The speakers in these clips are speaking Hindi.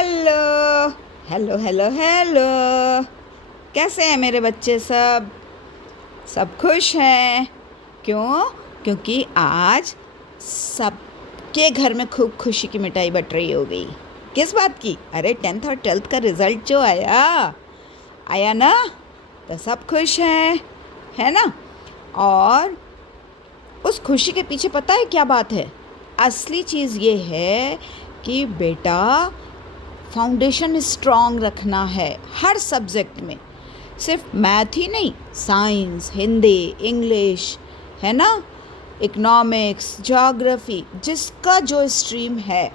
Hello hello hello hello. कैसे हैं मेरे बच्चे? सब खुश हैं। क्यों? क्योंकि आज सबके घर में खूब खुशी की मिठाई बट रही हो गई। किस बात की? अरे 10th और 12th का रिजल्ट जो आया ना, तो सब खुश हैं, है ना। और उस खुशी के पीछे पता है क्या बात है? असली चीज़ ये है कि बेटा फाउंडेशन स्ट्रॉन्ग रखना है हर सब्जेक्ट में। सिर्फ मैथ ही नहीं, साइंस, हिंदी, इंग्लिश, है ना, इकोनॉमिक्स, ज्योग्राफी, जिसका जो स्ट्रीम है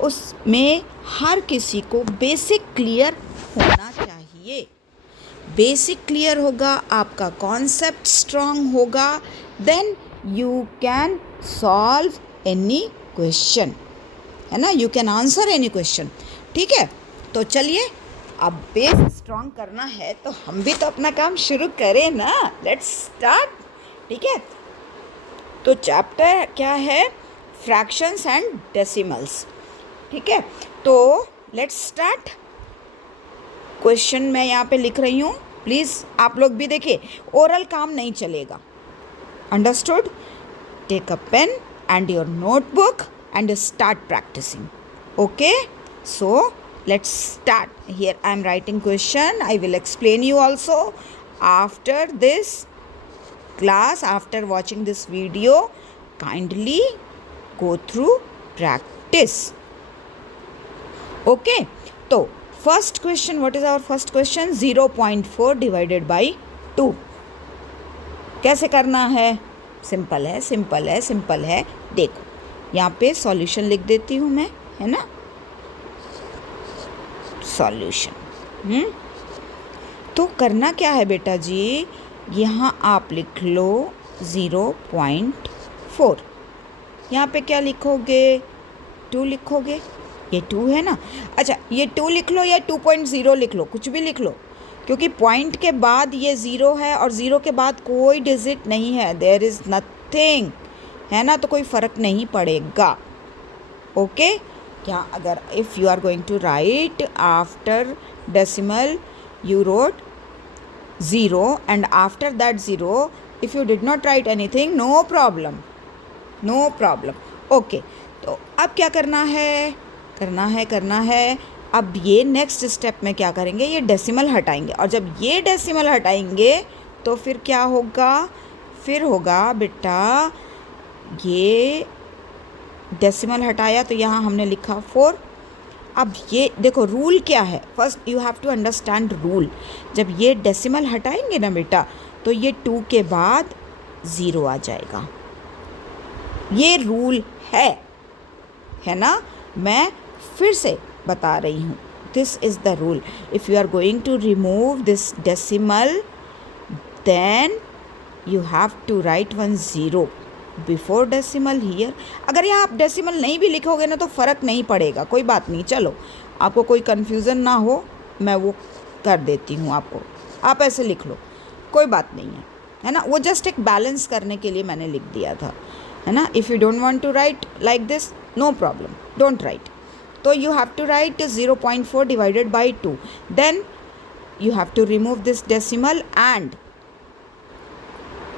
उसमें हर किसी को बेसिक क्लियर होना चाहिए। बेसिक क्लियर होगा, आपका कॉन्सेप्ट स्ट्रॉन्ग होगा, then you can solve any question, है ना, you can answer any question. ठीक है, तो चलिए, अब बेस स्ट्रॉन्ग करना है तो हम भी तो अपना काम शुरू करें ना। Let's start. ठीक है, तो चैप्टर क्या है? Fractions and decimals. ठीक है, तो लेट्स स्टार्ट। क्वेश्चन मैं यहाँ पे लिख रही हूँ, प्लीज़ आप लोग भी देखिए, ओरल काम नहीं चलेगा। Understood? Take a pen and your notebook and start practicing. Okay, so let's start. Here I am writing question. I will explain you also after this class. After watching this video, kindly go through practice. Okay, so first question, what is our first question? 0.4 divided by 2 कैसे करना है? सिंपल है, सिंपल है, सिंपल है। देखो, यहाँ पे सॉल्यूशन लिख देती हूँ मैं, है ना, सॉल्यूशन। तो करना क्या है बेटा जी? यहाँ आप लिख लो 0.4। यहाँ पे क्या लिखोगे? 2 लिखोगे। ये 2 है ना। अच्छा, ये 2 लिख लो या 2.0 लिख लो, कुछ भी लिख लो, क्योंकि पॉइंट के बाद ये 0 है और 0 के बाद कोई डिजिट नहीं है, देयर इज़ नथिंग, है ना, तो कोई फ़र्क नहीं पड़ेगा। ओके, क्या अगर if you are going to write after decimal you wrote 0 and after that 0 if you did not write anything, no problem, no problem. Okay, तो अब क्या करना है? करना है अब ये नेक्स्ट स्टेप में क्या करेंगे? ये डेसिमल हटाएंगे, और जब ये डेसिमल हटाएंगे तो फिर क्या होगा? फिर होगा बेटा, ये डेसिमल हटाया तो यहाँ हमने लिखा 4। अब ये देखो रूल क्या है, first you have to understand rule. जब ये डेसिमल हटाएंगे ना बेटा, तो ये 2 के बाद 0 आ जाएगा। ये रूल है ना। मैं फिर से बता रही हूँ, this is the rule. If you are going to remove this decimal, then you have to write 1 0 before decimal here. अगर यहाँ आप डेसिमल नहीं भी लिखोगे ना तो फ़र्क नहीं पड़ेगा, कोई बात नहीं। चलो, आपको कोई कन्फ्यूज़न ना हो, मैं वो कर देती हूँ आपको, आप ऐसे लिख लो, कोई बात नहीं है ना। वो जस्ट एक बैलेंस करने के लिए मैंने लिख दिया था, है ना। If you don't want to write like this, no problem, don't write. तो you have to write 0.4 divided by 2. Then you have to remove this decimal and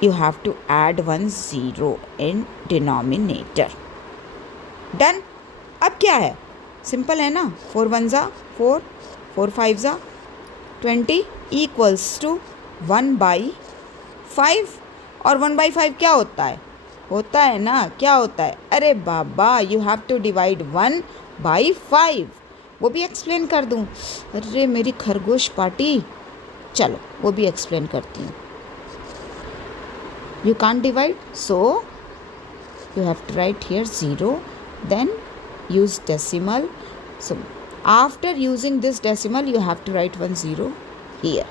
you have to add 1 0 in denominator. Done? अब क्या है? सिंपल है ना। 4 1 जा 4, 4 5 जा 20 equals to 1/5। और 1/5 क्या होता है? होता है ना, क्या होता है? अरे बाबा, यू हैव टू डिवाइड 1/5। वो भी एक्सप्लेन कर दूँ? अरे मेरी खरगोश पार्टी, चलो वो भी एक्सप्लेन करती हूँ। You can't divide, so you have to write here 0, then use decimal. So after using this decimal you have to write 1 0 here,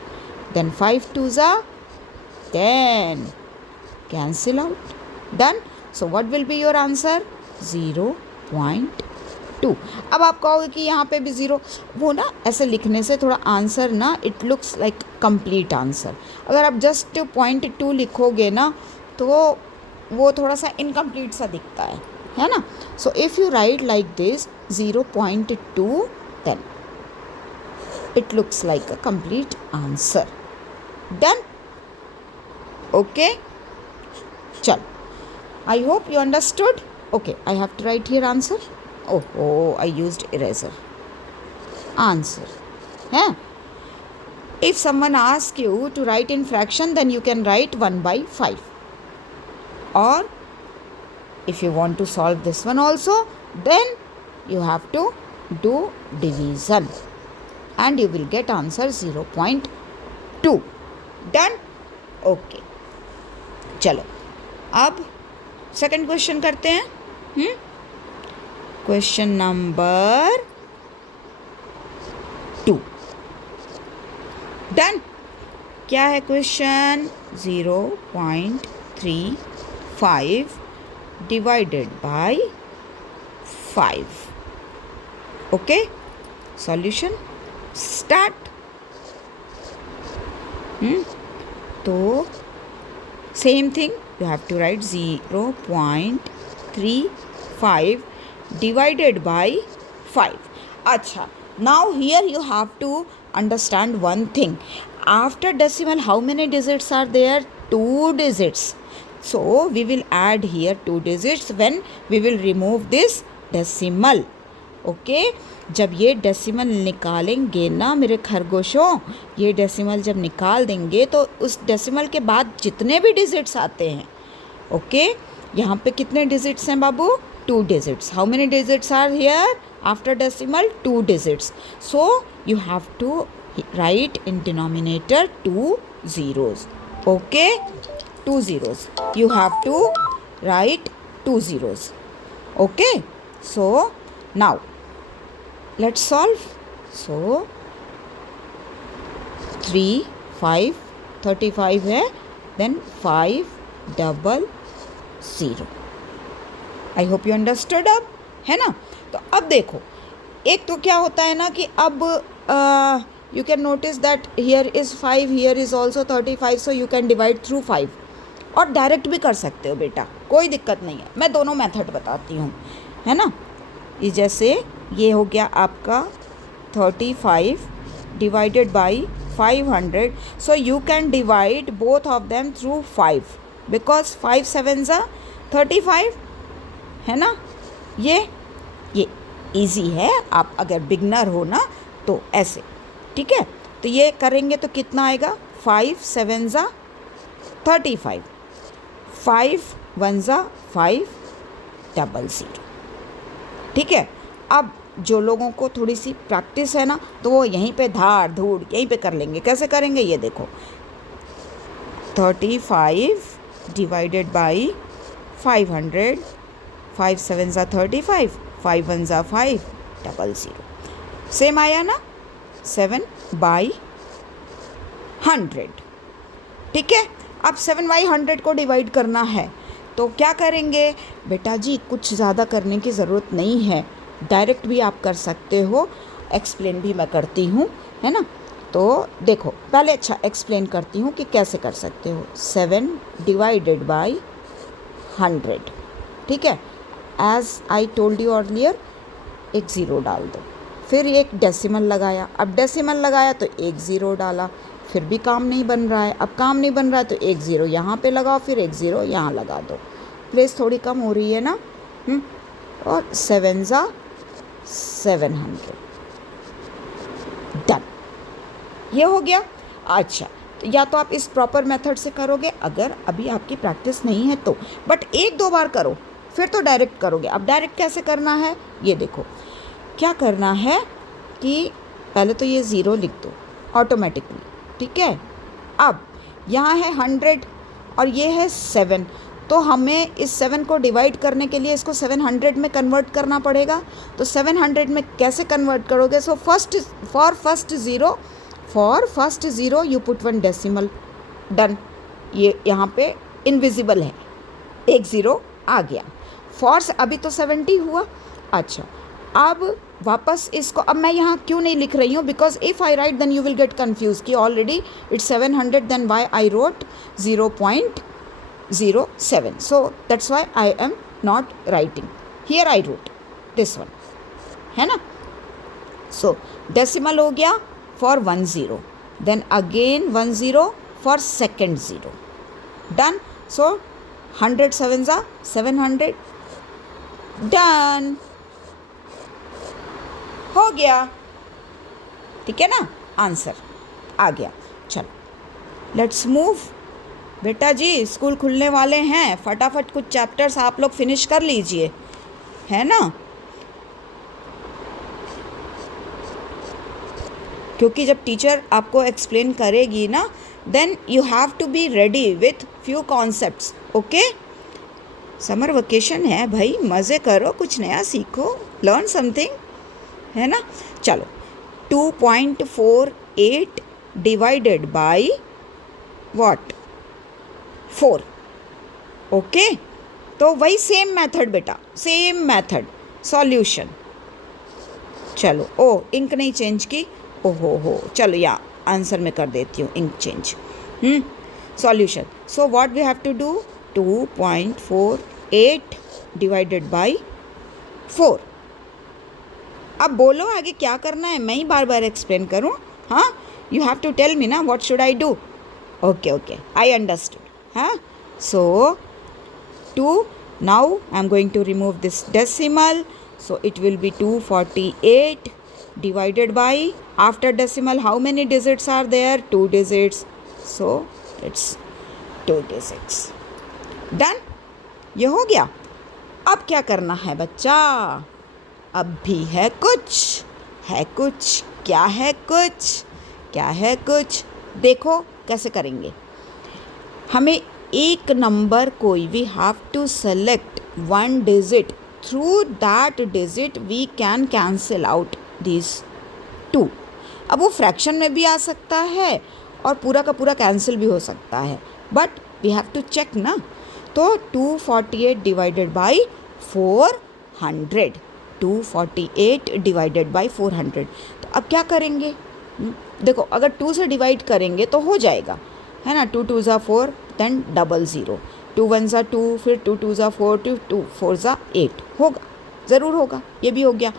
then 5 2 जा 10, cancel out, done. So what will be your answer? 0.2। अब आप कहोगे कि यहाँ पे भी 0, वो ना ऐसे लिखने से थोड़ा आंसर ना it looks like complete answer. अगर आप जस्ट 0.2 लिखोगे ना तो वो थोड़ा सा इनकम्प्लीट सा दिखता है ना। So if you right like this 0.2, then it looks like a complete answer. Done? Okay, chal, I hope you understood. Okay, I have to write here answer. Oh, I used eraser. Answer. Yeah. If someone asks you to write in fraction, then you can write 1/5. Or if you want to solve this one also, then you have to do division and you will get answer 0.2. Done? Okay. चलो अब सेकंड क्वेश्चन करते हैं. Question number 2. डन. क्या है question? 0.35 divided by 5. Okay, solution start. तो same thing, you have to write 0.35 divided by 5. Acha, now here you have to understand one thing. After decimal, how many digits are there? 2 digits. So we will add here 2 digits when we will remove this decimal. Okay, जब ये डेसिमल निकालेंगे ना मेरे खरगोशों, ये डेसिमल जब निकाल देंगे तो उस डेसिमल के बाद जितने भी डिजिट्स आते हैं, ओके, यहाँ पे कितने डिजिट्स हैं बाबू? 2 digits. How many digits are here after decimal? 2 digits. So you have to write in denominator 2 zeros. Okay, 2 zeros. You have to write 2 zeros. Okay, so now let's solve. So 3, 5, 35 है, then 500. I hope you understood अब, है ना? तो अब देखो, एक तो क्या होता है ना कि अब you can notice that here is 5, here is also 35, so you can divide through 5. और डायरेक्ट भी कर सकते हो बेटा, कोई दिक्कत नहीं है. मैं दोनों मेथड बताती हूँ, है ना? ये जैसे ये हो गया आपका 35 divided by 500. So you can divide both of them through 5 because 5 7 35, है ना? ये इजी है. आप अगर बिगनर हो ना तो ऐसे, ठीक है? तो ये करेंगे तो कितना आएगा? 5 7 35, 5 1 500. ठीक है? अब जो लोगों को थोड़ी सी प्रैक्टिस है ना तो वो यहीं पे धाड़ धूड़ यहीं पे कर लेंगे. कैसे करेंगे ये देखो, 35 डिवाइडेड बाई 500, 5 7 35, 5 1 500. सेम आया ना? 7/100. ठीक है? अब 7/100 को डिवाइड करना है तो क्या करेंगे बेटा जी? कुछ ज़्यादा करने की ज़रूरत नहीं है, डायरेक्ट भी आप कर सकते हो, एक्सप्लेन भी मैं करती हूँ, है ना? तो देखो पहले अच्छा एक्सप्लेन करती हूँ कि कैसे कर सकते हो. 7 डिवाइडेड बाई 100. ठीक है? As I told you earlier, एक ज़ीरो डाल दो, फिर एक डेसिमल लगाया. अब डेसिमल लगाया तो एक ज़ीरो डाला, फिर भी काम नहीं बन रहा है. अब काम नहीं बन रहा है तो एक ज़ीरो यहाँ पे लगाओ, फिर एक ज़ीरो यहाँ लगा दो. प्लेस थोड़ी कम हो रही है ना? और 7 700. डन. ये हो गया. अच्छा, तो या तो आप इस प्रॉपर मेथड से करोगे अगर अभी आपकी प्रैक्टिस नहीं है तो, बट 1-2 बार करो फिर तो डायरेक्ट करोगे. अब डायरेक्ट कैसे करना है ये देखो. क्या करना है कि पहले तो ये ज़ीरो लिख दो ऑटोमेटिकली. ठीक है? अब यहाँ है 100 और ये है 7, तो हमें इस 7 को डिवाइड करने के लिए इसको 700 में कन्वर्ट करना पड़ेगा. तो 700 में कैसे कन्वर्ट करोगे? So for first zero you put 1 decimal. Done. ये यहाँ पे इनविजिबल है, एक ज़ीरो आ गया. फॉर अभी तो 70 हुआ. अच्छा, अब वापस इसको, अब मैं यहाँ क्यों नहीं लिख रही हूँ? Because if I write then you will get confuse कि already it's 700, then why I wrote 0.07. So that's why I am not writing here. I wrote this one, है ना? सो डेसिमल हो गया for 1 0, then again 1 0 for second 0, done. So 100 7 ज़ा 700, डन, हो गया. ठीक है ना, आंसर आ गया. चलो लेट्स मूव. बेटा जी स्कूल खुलने वाले हैं, फटाफट कुछ चैप्टर्स आप लोग फिनिश कर लीजिए, है ना, क्योंकि जब टीचर आपको एक्सप्लेन करेगी ना, then you have to be ready with few concepts. Okay, summer vacation है भाई, मज़े करो, कुछ नया सीखो, लर्न समथिंग, है ना. चलो 2.48 डिवाइडेड बाई व्हाट 4. ओके, तो वही सेम मेथड बेटा, सेम मेथड. सॉल्यूशन, चलो, ओ इंक नहीं चेंज की, हो, चलो यहाँ आंसर में कर देती हूँ ink change. Solution. So what we have to do, 2.48 divided by 4. अब बोलो आगे क्या करना है, मैं ही बार बार एक्सप्लेन करूँ? हाँ, you have to tell me ना what should I do. Okay, I understood. हाँ, so 2, now I am going to remove this decimal, so it will be 248 divided by, after decimal how many digits are there, 2 digits, so it's 2 digits. Done. ये हो गया. अब क्या करना है बच्चा, अब भी है कुछ, क्या है कुछ, देखो कैसे करेंगे. हमें एक नंबर कोई, we have to select 1 digit, through that digit we can cancel out this 2. अब वो फ्रैक्शन में भी आ सकता है और पूरा का पूरा कैंसिल भी हो सकता है, but we have to check ना. तो 248 डिवाइडेड बाई 400, 248 डिवाइडेड बाई 400. तो अब क्या करेंगे, देखो अगर 2 से डिवाइड करेंगे तो हो जाएगा, है ना. 2 2 ज़ा 4, देन 00, 2 1 ज़ा 2, फिर 2 2 ज़ा 4, 2 4 ज़ा 8, होगा, ज़रूर होगा. ये भी हो गया.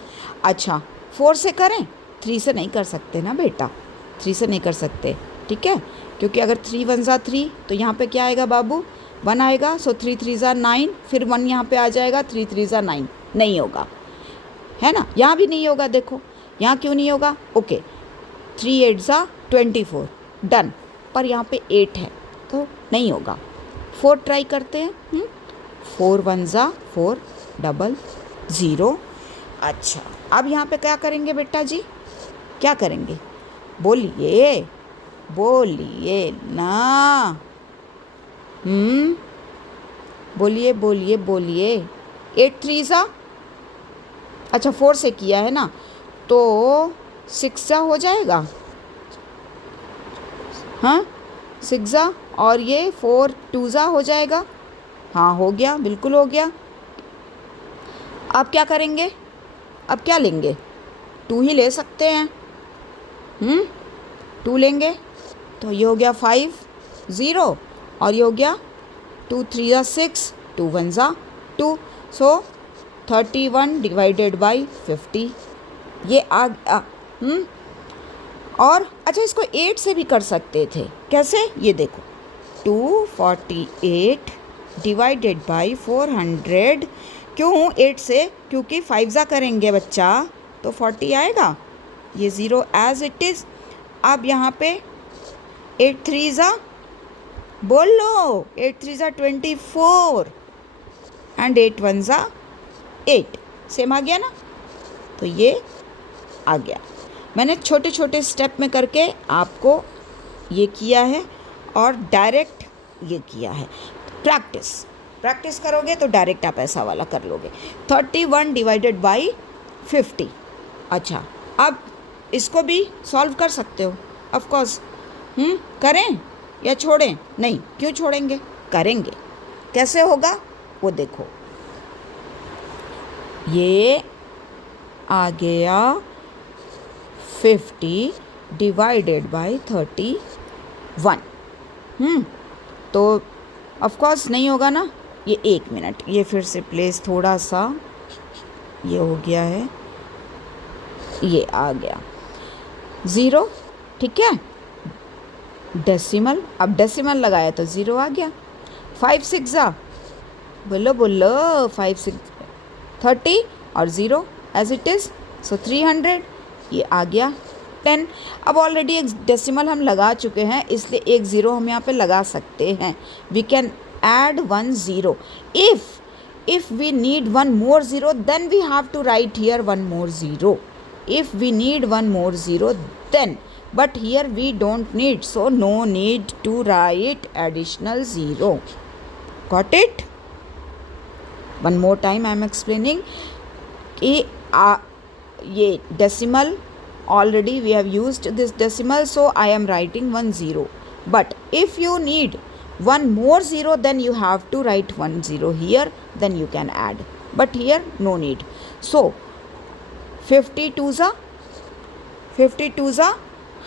अच्छा 4 से करें, 3 से नहीं कर सकते ना बेटा, 3 से नहीं कर सकते, ठीक है, क्योंकि अगर 3 1 ज़ा 3, तो यहाँ पे क्या आएगा बाबू, 1 आएगा. सो 3 3 ज़ा 9, फिर 1 यहाँ पे आ जाएगा, 3 3 ज़ा 9, नहीं होगा, है ना. यहाँ भी नहीं होगा, देखो यहाँ क्यों नहीं होगा. ओके, 3 8 ज़ा 24, डन, पर यहाँ पे 8 है तो नहीं होगा. 4 ट्राई करते हैं. 4 1 ज़ा 4, 00. अच्छा अब यहाँ पे क्या करेंगे बेटा जी, क्या करेंगे, बोलिए ना. बोलिए. 8 3 ज़ा, अच्छा 4 से किया है ना, तो 6 ज़ा हो जाएगा. हाँ 6 ज़ा, और ये 4 2 ज़ा हो जाएगा. हाँ हो गया, बिल्कुल हो गया. अब क्या करेंगे, अब क्या लेंगे, 2 ही ले सकते हैं. 2 लेंगे, तो ये हो गया 5 0, और ये हो गया 2 3 ज़ा 6, 2 1 ज़ा 2, सो 31 डिवाइडेड बाई 50, ये आ और अच्छा इसको 8 से भी कर सकते थे, कैसे, ये देखो 248 डिवाइडेड बाई 400. क्यों 8 से, क्योंकि 5 ज़ा करेंगे बच्चा तो 40 आएगा, ये 0 एज इट इज़. अब यहाँ पे 8 3 ज़ा, बोलो 8 3 ज़ा 24, एंड 8 1 ज़ा 8, सेम आ गया ना. तो ये आ गया. मैंने छोटे छोटे स्टेप में करके आपको ये किया है, और डायरेक्ट ये किया है. प्रैक्टिस करोगे तो डायरेक्ट आप ऐसा वाला कर लोगे. 31 डिवाइडेड बाई 50. अच्छा अब इसको भी सॉल्व कर सकते हो, ऑफ कोर्स. करें या छोड़ें, नहीं, क्यों छोड़ेंगे, करेंगे. कैसे होगा वो देखो, ये आ गया 50 डिवाइडेड बाई 31. तो ऑफ कोर्स नहीं होगा ना. ये 1 मिनट, ये फिर से प्लेस थोड़ा सा ये हो गया है, ये आ गया 0, ठीक है। डेसिमल, अब डेसिमल लगाया तो 0 आ गया। 5 6 बोलो बोलो, 5 6 30 और 0 एज इट इज़, सो 300, ये आ गया 10। अब ऑलरेडी एक डेसिमल हम लगा चुके हैं, इसलिए एक 0 हम यहाँ पे लगा सकते हैं। We can add 1 0. If we need one more 0, then we have to write here one more 0. If we need one more 0, then, but here we don't need, so no need to write additional 0. Got it? One more time I am explaining कि ये decimal, already we have used this decimal, so I am writing 1 0. But if you need one more 0, then you have to write 1 0 here, then you can add, but here no need. So 52s are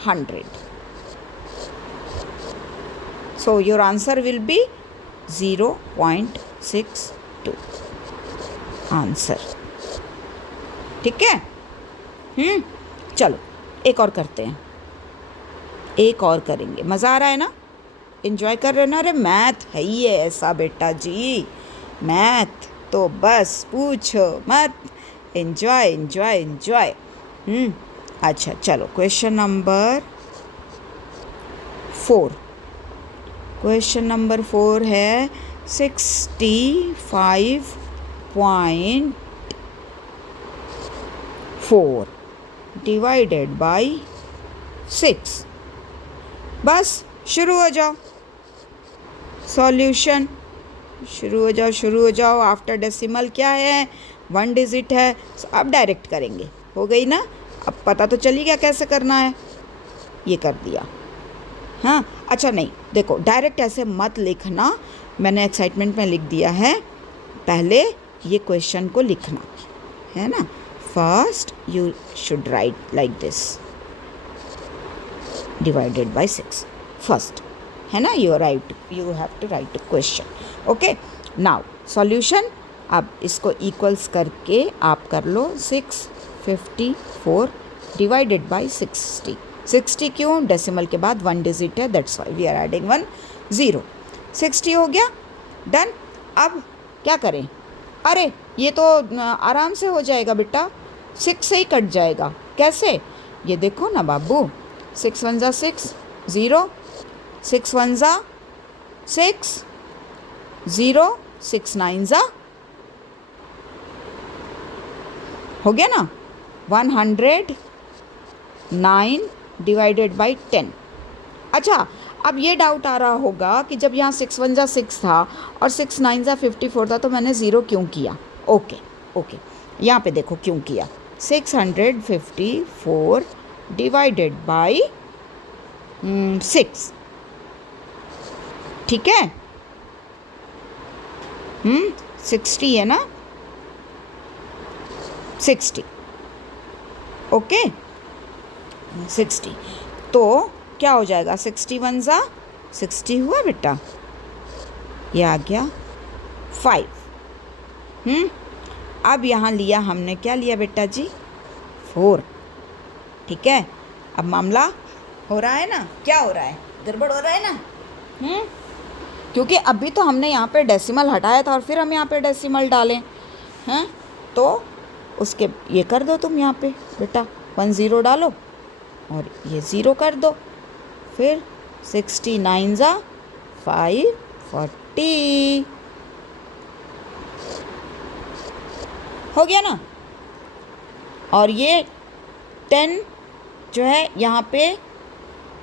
100, so your answer will be 0.62 answer, ठीक है। चलो एक और करते हैं, एक और करेंगे। मज़ा आ रहा है ना, एंजॉय कर रहे हो ना? अरे मैथ है ही है ऐसा बेटा जी, मैथ तो बस पूछो मत, एंजॉय एंजॉय एंजॉय। अच्छा चलो, क्वेश्चन नंबर 4। क्वेश्चन नंबर 4 है 65.4 डिवाइडेड बाई 6। बस शुरू हो जाओ, सॉल्यूशन शुरू हो जाओ। आफ्टर डेसिमल क्या है, 1 डिजिट है, अब डायरेक्ट करेंगे। हो गई ना, अब पता तो चली गया कैसे करना है, ये कर दिया। हाँ अच्छा, नहीं देखो, डायरेक्ट ऐसे मत लिखना, मैंने एक्साइटमेंट में लिख दिया है। पहले ये क्वेश्चन को लिखना है ना, first you should write like this, divided by 6 first, है ना। You write, you have to write a question. Okay, now solution. अब इसको इक्वल्स करके आप कर लो 654 डिवाइडेड बाय 60। 60 क्यों, डेसिमल के बाद 1 डिजिट है, that's why we are adding 1 0। 60 हो गया, डन। अब क्या करें, अरे ये तो आराम से हो जाएगा बेटा, 6 से ही कट जाएगा। कैसे, ये देखो ना बाबू, 6 1 जा 6 0, 6 1 जा 6 0, 6 9 जा, हो गया ना, 109 डिवाइडेड बाई 10। अच्छा, अब ये डाउट आ रहा होगा कि जब यहाँ 6 1 जा 6 था और 6 9 जा 54 था, तो मैंने 0 क्यों किया। ओके, यहाँ पे देखो क्यों किया। 654 डिवाइडेड बाई 6, ठीक है। 60 है ना, 60, ओके 60। तो क्या हो जाएगा, 61 जा 60 हुआ बेटा, ये आ गया 5। अब यहाँ लिया हमने, क्या लिया बेटा जी, 4, ठीक है। अब मामला हो रहा है ना, क्या हो रहा है, गड़बड़ हो रहा है ना। क्योंकि अभी तो हमने यहाँ पे डेसिमल हटाया था और फिर हम यहाँ पे डेसिमल डालें हैं, तो उसके ये कर दो तुम यहाँ पे बेटा, 1 0 डालो और ये 0 कर दो, फिर 69 जा 540 हो गया ना। और ये 10 जो है यहाँ पे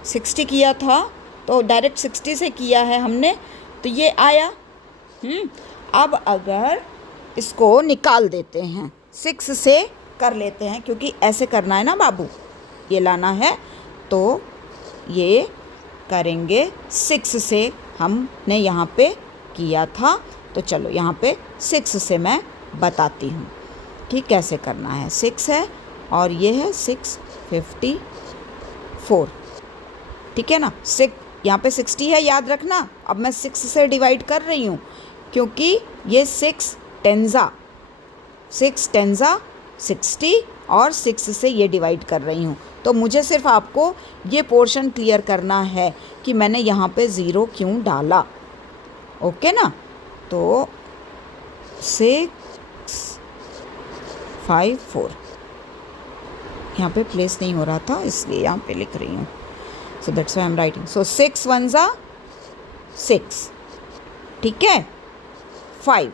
60 किया था, तो डायरेक्ट 60 से किया है हमने, तो ये आया। अब अगर इसको निकाल देते हैं, 6 से कर लेते हैं, क्योंकि ऐसे करना है ना बाबू, ये लाना है, तो ये करेंगे 6 से, हमने यहाँ पे किया था। तो चलो यहाँ पे 6 से मैं बताती हूँ कि कैसे करना है। 6 है और ये है 654, ठीक है ना। 6 यहाँ पे 60 है, याद रखना। अब मैं 6 से डिवाइड कर रही हूँ, क्योंकि ये 6 10 जा 60 और 6 से ये डिवाइड कर रही हूँ। तो मुझे सिर्फ आपको ये पोर्शन क्लियर करना है कि मैंने यहाँ पे 0 क्यों डाला। ओके ना, तो 6 5 4 यहाँ पे प्लेस नहीं हो रहा था इसलिए यहाँ पे लिख रही हूँ। So that's why I am writing. So 6 1 जा 6, ठीक है, 5।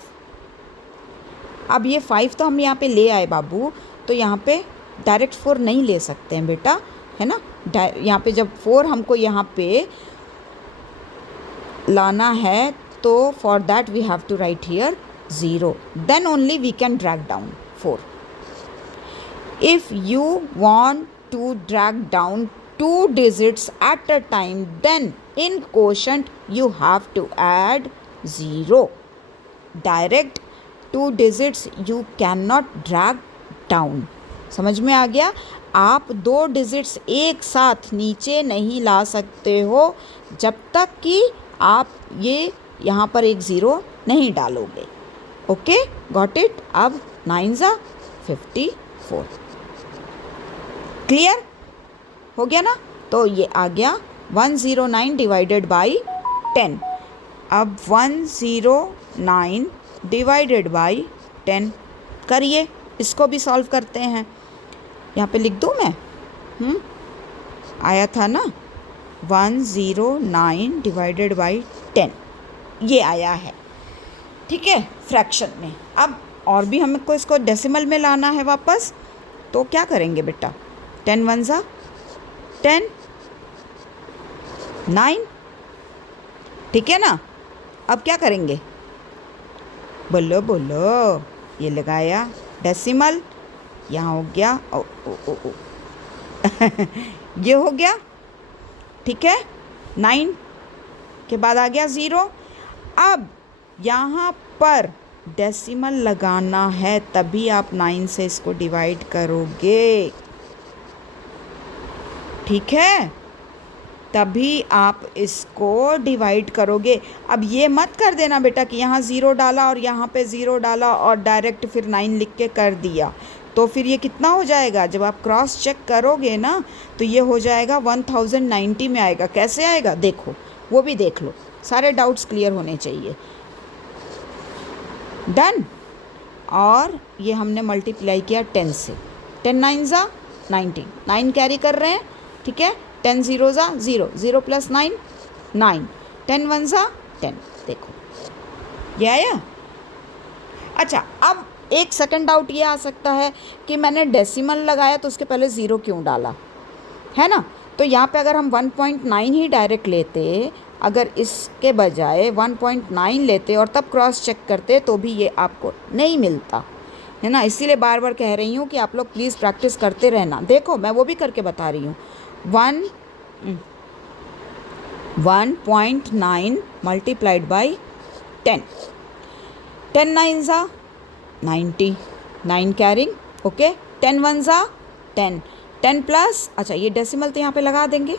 अब ये 5 तो हम यहाँ पे ले आए बाबू, तो यहाँ पे डायरेक्ट 4 नहीं ले सकते हैं बेटा, है ना। यहाँ पे जब 4 हमको यहाँ पे लाना है तो for that we have to write here 0, then only we can drag down 4. If you want to drag down 2 digits at a time, then in quotient you have to add 0. Direct 2 digits you cannot drag down. समझ में आ गया? आप 2 डिजिट्स एक साथ नीचे नहीं ला सकते हो जब तक कि आप ये यहाँ पर एक 0 नहीं डालोगे। Okay, got it? अब 9 जा 54, क्लियर हो गया ना। तो ये आ गया 109 डिवाइडेड बाई 10। अब 109 डिवाइडेड बाई 10 करिए, इसको भी सॉल्व करते हैं। यहाँ पे लिख दूँ मैं? आया था ना 109 डिवाइडेड बाई 10, ये आया है, ठीक है, फ्रैक्शन में। अब और भी हमको इसको डेसिमल में लाना है वापस, तो क्या करेंगे बेटा? 10 1 जा 10, 9, ठीक है ना। अब क्या करेंगे? बोलो बोलो, ये लगाया डेसिमल, यहाँ हो गया ओ ओ ओ ओ ये हो गया, ठीक है। 9 के बाद आ गया 0। अब यहाँ पर डेसिमल लगाना है, तभी आप 9 से इसको डिवाइड करोगे, ठीक है, तभी आप इसको डिवाइड करोगे। अब ये मत कर देना बेटा कि यहाँ 0 डाला और यहाँ पे 0 डाला और डायरेक्ट फिर 9 लिख के कर दिया, तो फिर ये कितना हो जाएगा? जब आप क्रॉस चेक करोगे ना तो ये हो जाएगा 1090 में आएगा। कैसे आएगा देखो, वो भी देख लो, सारे डाउट्स क्लियर होने चाहिए। डन। और ये हमने मल्टीप्लाई किया 10 से, 10 9 जा 19, 9 कैरी कर रहे हैं, ठीक है। 10 0 जा 0, 0 प्लस 9 9, 10 1 जा 10, देखो ये आया। अच्छा, अब एक सेकंड डाउट ये आ सकता है कि मैंने डेसिमल लगाया तो उसके पहले 0 क्यों डाला, है ना। तो यहाँ पे अगर हम 1.9 ही डायरेक्ट लेते, अगर इसके बजाय 1.9 लेते और तब क्रॉस चेक करते तो भी ये आपको नहीं मिलता, है ना। इसीलिए बार बार कह रही हूँ कि आप लोग प्लीज़ प्रैक्टिस करते रहना। देखो मैं वो भी करके बता रही हूँ। 1.9 मल्टीप्लाइड बाई 10, 10 9 जा 90, 9 कैरिंग, ओके। 10 1 जा 10, 10 प्लस, अच्छा ये डेसिमल तो यहाँ पे लगा देंगे,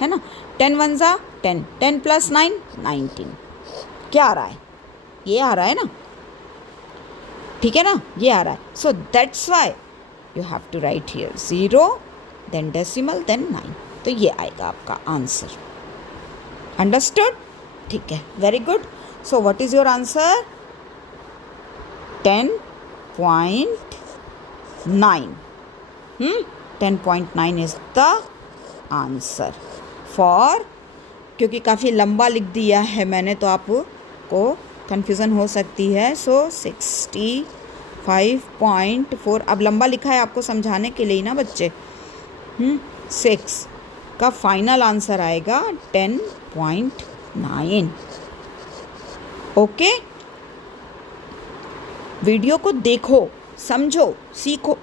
है ना। 10 1 जा 10, 10 प्लस 9 19, क्या आ रहा है? ये आ रहा है ना, ठीक है ना, ये आ रहा है। So that's why you have to write here 0 then decimal then 9, तो ये आएगा आपका आंसर। अंडरस्टूड? ठीक है, very good. So what is your answer? 10.9 10.9 is the answer for, क्योंकि काफ़ी लंबा लिख दिया है मैंने तो आपको कन्फ्यूज़न हो सकती है। सो 65.4, अब लंबा लिखा है आपको समझाने के लिए ना बच्चे। 6 का फाइनल आंसर आएगा 10.9। ओके, वीडियो को देखो, समझो, सीखो,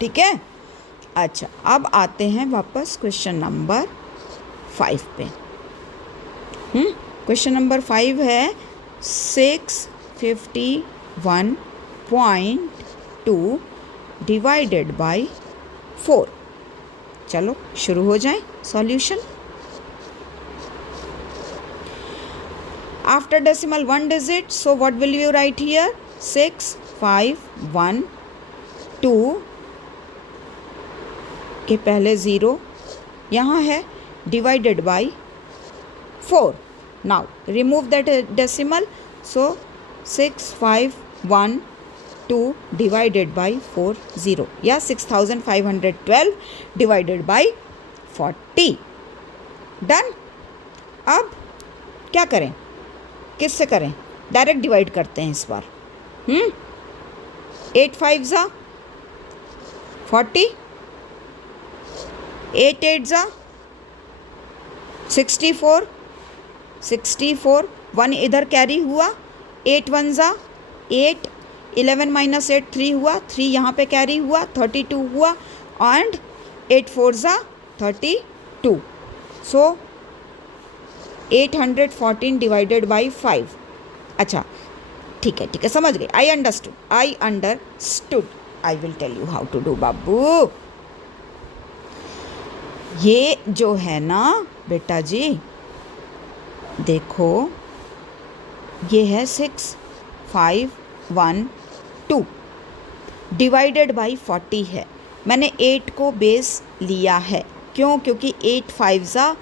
ठीक है। अच्छा, अब आते हैं वापस क्वेश्चन नंबर 5 पे। क्वेश्चन नंबर 5 है 651.2 डिवाइडेड बाई 4। चलो शुरू हो जाए solution. After decimal 1 digit, so what will you write here? 6512 के पहले 0 यहाँ है divided by 4. Now remove that decimal. So 6512 divided by 40 या 6512 डिवाइडेड बाई 40. डन. अब क्या करें, किससे करें? डायरेक्ट डिवाइड करते हैं इस बार. 8 5 ज़ा 40, 8 8 ज़ा 64, 1 इधर कैरी हुआ, 8 1 ज़ा 8, 11 माइनस 8 3 हुआ, 3 यहाँ पे कैरी हुआ, 32 हुआ, एंड 8 4 ज़ा 32. So 814 divided by 5. अच्छा ठीक है समझ गए. I understood. I will tell you how to do बाबू. ये जो है ना बेटा जी, देखो ये है 6512 डिवाइडेड बाई 40 है. मैंने 8 को बेस लिया है. क्यों? क्योंकि 8 5 ज़ा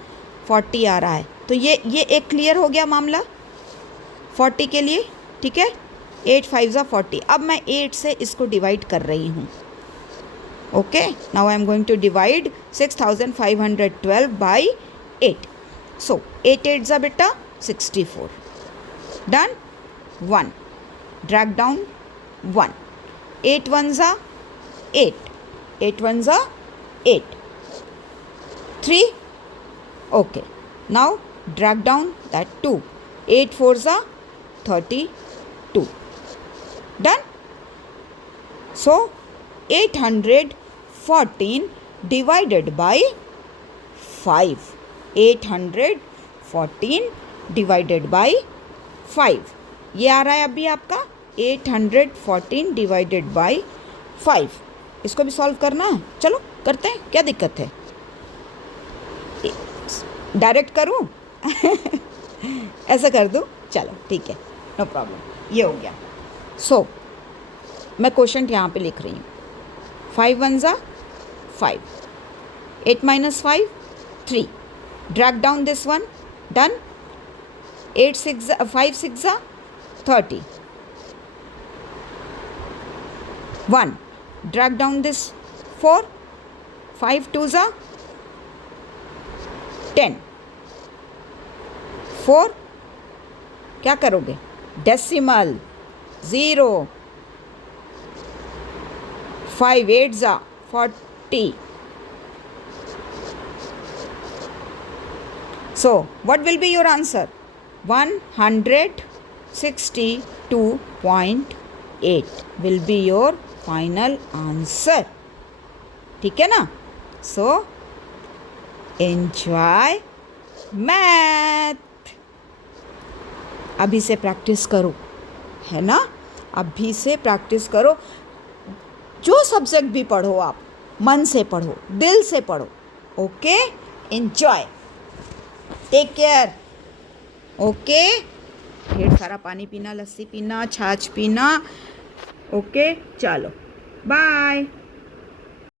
40 आ रहा है. तो ये एक क्लियर हो गया मामला 40 के लिए. ठीक है, 8 5 ज़ा 40. अब मैं 8 से इसको डिवाइड कर रही हूँ. Okay, now I am going to divide 6512 by 8. सो 8 8 ज़ा बेटा 64. डन. 1 drag down 1. 8 1 ज़ा 8, 8 1 ज़ा 8, 3. Okay, now drag down that 2. 8 4 ज़ा 32. Done. So 814 divided by 5. 814 divided by 5. ये आ रहा है अभी आपका 814 divided by 5. इसको भी सॉल्व करना है. चलो करते हैं, क्या दिक्कत है? डायरेक्ट करूं? ऐसा कर दूं? चलो ठीक है, नो प्रॉब्लम. ये हो गया. सो मैं क्वेश्चन यहाँ पे लिख रही हूँ. 5 1 ज़ा 5, 8 minus 5 3. Drag down this one. Done. 8 6 5 6 ज़ा 30. 1 ड्रैग डाउन दिस 4. 5 2 ज़ा 10. 4 क्या करोगे? डेसिमल 0. 5 8 ज़ा 40. So what will be your answer? 162.8 will be your final answer. ठीक है ना? So enjoy math. अभी से प्रैक्टिस करो, है ना? अभी से प्रैक्टिस करो. जो सब्जेक्ट भी पढ़ो आप मन से पढ़ो, दिल से पढ़ो. Okay, enjoy, take care. Okay, ढेर सारा पानी पीना, लस्सी पीना, छाछ पीना. ओके, चलो बाय.